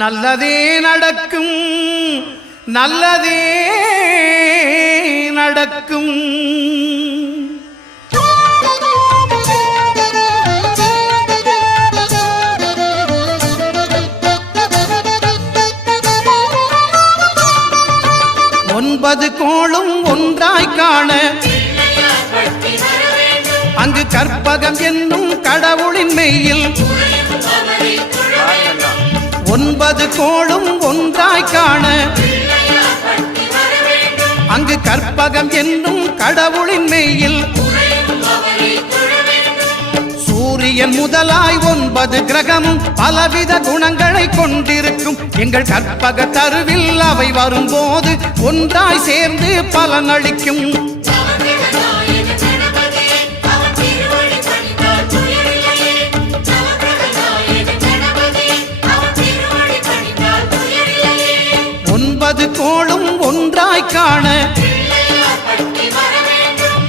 நல்லதே நடக்கும், நல்லதே நடக்கும். ஒன்பது கோளும் ஒன்றாய் காண அங்கு கற்பகம் என்னும் கடவுளின் மெய்யில் ஒன்பது கோளும் ஒன்றாய் காண அங்கு கற்பகம் என்னும் கடவுளின் மெய்யில் சூரியன் முதலாய் 9 கிரகமும் பலவித குணங்களை கொண்டிருக்கும். எங்கள் கற்பக தருவில் அவை வரும்போது ஒன்றாய் சேர்ந்து பலனளிக்கும். ஒன்பது கோளும் ஒன்றாய் காண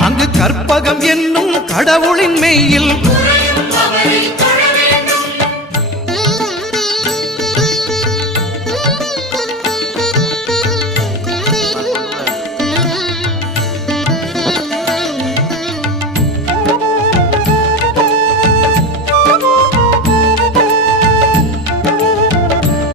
அங்கு கற்பகம் என்னும் கடவுளின் மெய்யில்